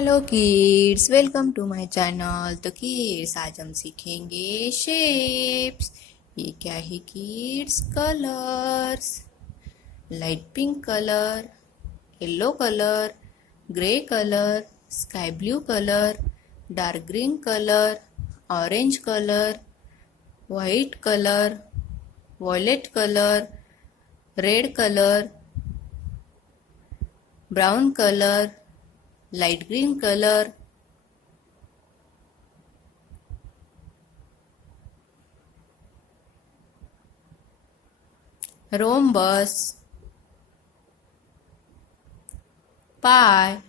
Hello kids, welcome to my channel. तो kids, आज हम सीखेंगे शेप्स। ये क्या है kids? Colours. Light pink colour, yellow colour, grey colour, sky blue colour, dark green colour, orange colour, white colour, violet colour, red colour, brown colour, light green colour, rhombus, pie,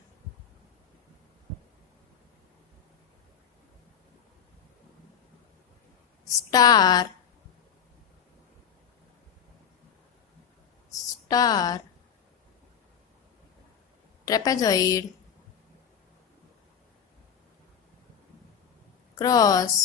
star, trapezoid, cross,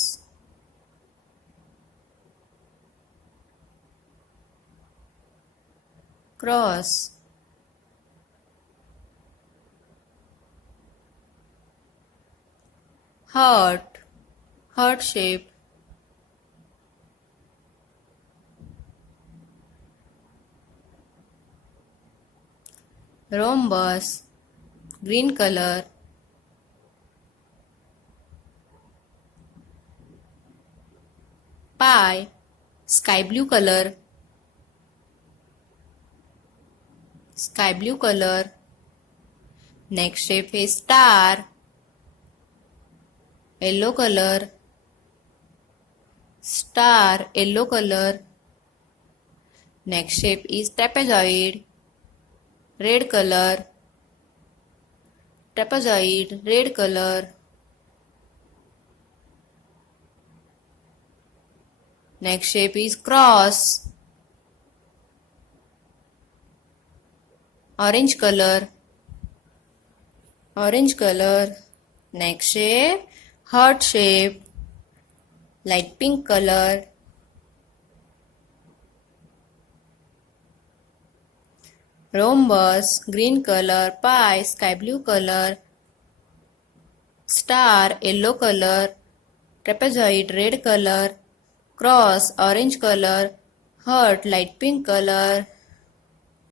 heart shape, rhombus, green color, pie, sky blue color, next shape is star, yellow color, next shape is trapezoid, red color, next shape is cross, orange color, next shape heart shape, light pink color, rhombus, green color, pie, sky blue color, star, yellow color, trapezoid, red color, cross, orange color, heart, light pink color,